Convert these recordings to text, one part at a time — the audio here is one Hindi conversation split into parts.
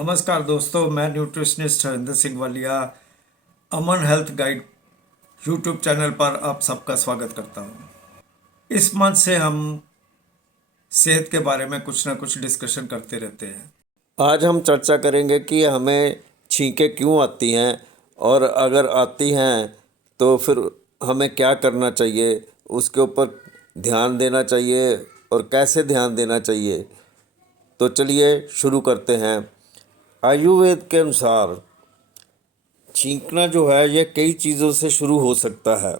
नमस्कार दोस्तों, मैं न्यूट्रिशनिस्ट हरिंदर सिंह वालिया अमन हेल्थ गाइड यूट्यूब चैनल पर आप सबका स्वागत करता हूं। इस मंच से हम सेहत के बारे में कुछ ना कुछ डिस्कशन करते रहते हैं। आज हम चर्चा करेंगे कि हमें छींकें क्यों आती हैं और अगर आती हैं तो फिर हमें क्या करना चाहिए, उसके ऊपर ध्यान देना चाहिए और कैसे ध्यान देना चाहिए। तो चलिए शुरू करते हैं। आयुर्वेद के अनुसार छींकना जो है ये कई चीज़ों से शुरू हो सकता है,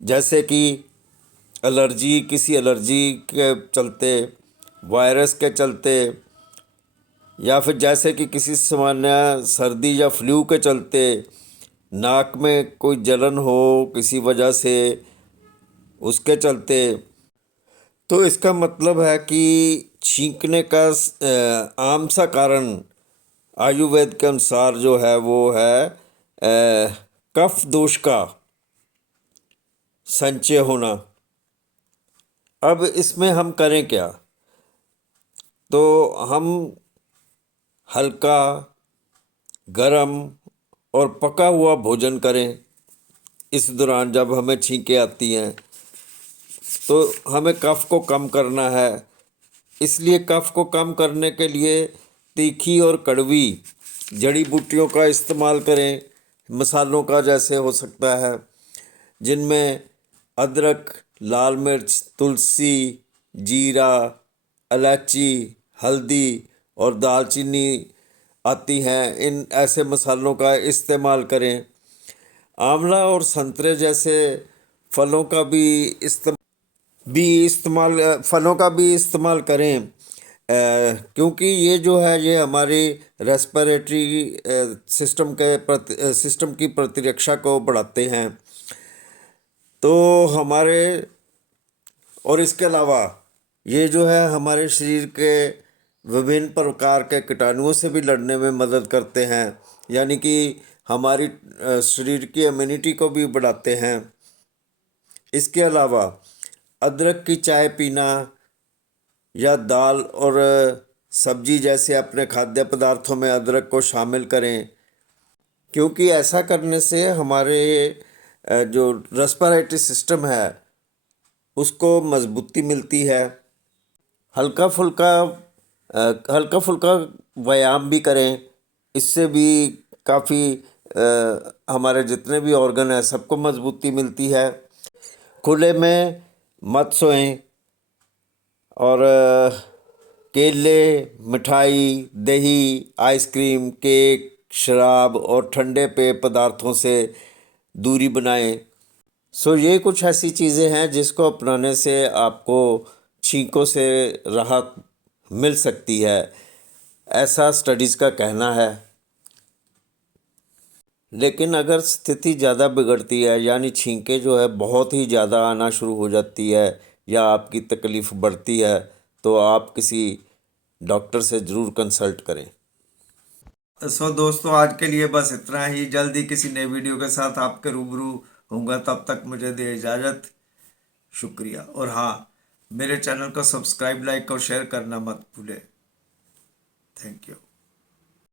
जैसे कि किसी एलर्जी के चलते, वायरस के चलते, या फिर जैसे कि किसी सामान्य सर्दी या फ्लू के चलते नाक में कोई जलन हो किसी वजह से, उसके चलते। तो इसका मतलब है कि छींकने का आम सा कारण आयुर्वेद के अनुसार जो है वो है कफ दोष का संचय होना। अब इसमें हम करें क्या? तो हम हल्का, गरम और पका हुआ भोजन करें। इस दौरान जब हमें छींकें आती हैं तो हमें कफ को कम करना है। इसलिए कफ को कम करने के लिए तीखी और कड़वी जड़ी बूटियों का इस्तेमाल करें। मसालों का जैसे हो सकता है, जिनमें अदरक, लाल मिर्च, तुलसी, जीरा, इलायची, हल्दी और दालचीनी आती हैं। इन ऐसे मसालों का इस्तेमाल करें। आंवला और संतरे जैसे फलों का भी इस्तेमाल करें, क्योंकि ये जो है ये हमारी रेस्पिरेटरी सिस्टम की प्रतिरक्षा को बढ़ाते हैं। तो हमारे और इसके अलावा ये जो है हमारे शरीर के विभिन्न प्रकार के कीटाणुओं से भी लड़ने में मदद करते हैं, यानी कि हमारी शरीर की इम्यूनिटी को भी बढ़ाते हैं। इसके अलावा अदरक की चाय पीना या दाल और सब्जी जैसे अपने खाद्य पदार्थों में अदरक को शामिल करें, क्योंकि ऐसा करने से हमारे जो रेस्पिरेटरी सिस्टम है उसको मजबूती मिलती है। हल्का फुल्का हल्का फुल्का व्यायाम भी करें। इससे भी काफ़ी हमारे जितने भी ऑर्गन हैं सबको मजबूती मिलती है। खुले में मत सोएं और केले, मिठाई, दही, आइसक्रीम, केक, शराब और ठंडे पेय पदार्थों से दूरी बनाएं। ये कुछ ऐसी चीज़ें हैं जिसको अपनाने से आपको छींकों से राहत मिल सकती है, ऐसा स्टडीज़ का कहना है। लेकिन अगर स्थिति ज़्यादा बिगड़ती है, यानी छींकें जो है बहुत ही ज़्यादा आना शुरू हो जाती है या आपकी तकलीफ़ बढ़ती है, तो आप किसी डॉक्टर से ज़रूर कंसल्ट करें। दोस्तों, आज के लिए बस इतना ही। जल्दी किसी नई वीडियो के साथ आपके रूबरू होऊंगा। तब तक मुझे दे इजाज़त। शुक्रिया। और हाँ, मेरे चैनल को सब्सक्राइब, लाइक और शेयर करना मत भूलें। Thank you.